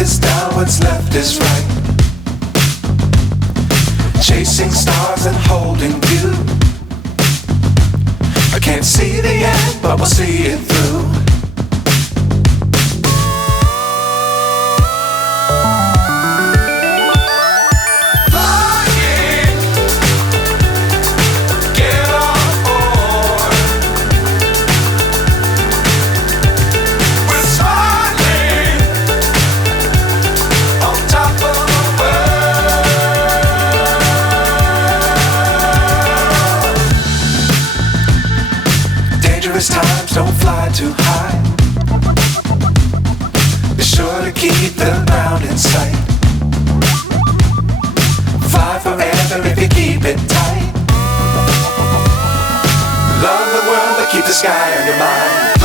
is down, what's left is right. Chasing stars and holding you. I can't see the end, but we'll see it through. Times don't fly too high. Be sure to keep the ground in sight. Fly forever if you keep it tight. Love the world but keep the sky on your mind.